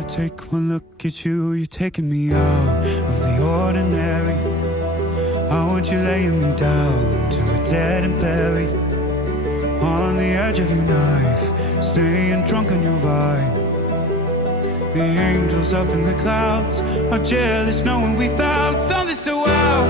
I take one look at you, you're taking me out of the ordinary. I want you laying me down till we're dead and buried, on the edge of your knife, staying drunk on your vine. The angels up in the clouds are jealous knowing we found something so wow.